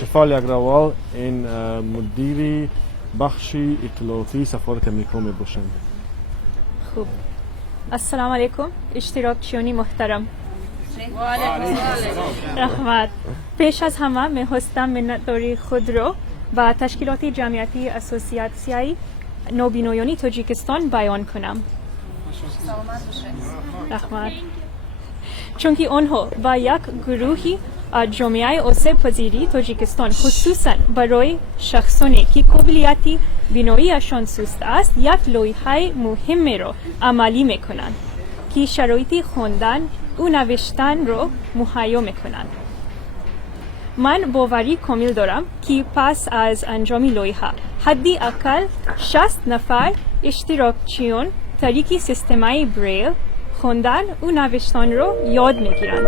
شفالی اگراوال این مدیری بخش اطلاعاتی سفارت امریکا می باشند. خوب. السلام علیکم اشتراکچیانی محترم. رحمت. پیش از همه می‌خواستم منتداری خود را با تشکیلات جمعیتی اساتسیاتسیای نوبینویونی تاجیکستان بیان کنم. رحمت. چون که آنها با یک گروهی جامعه osebpaziri تاجیکستان خصوصا برای شخسانی که قابلیتی بیناییشان سوست است یک لایحه مهم را عملی میکنند که شرایط خواندن و نوشتن را مهیا میکنند. من باوری کامل دارم که پس از انجام لایحه حداقل 60 نفر اشتراکچیان طریق سیستمای بریل خواندن و نوشتن را یاد میگیرند.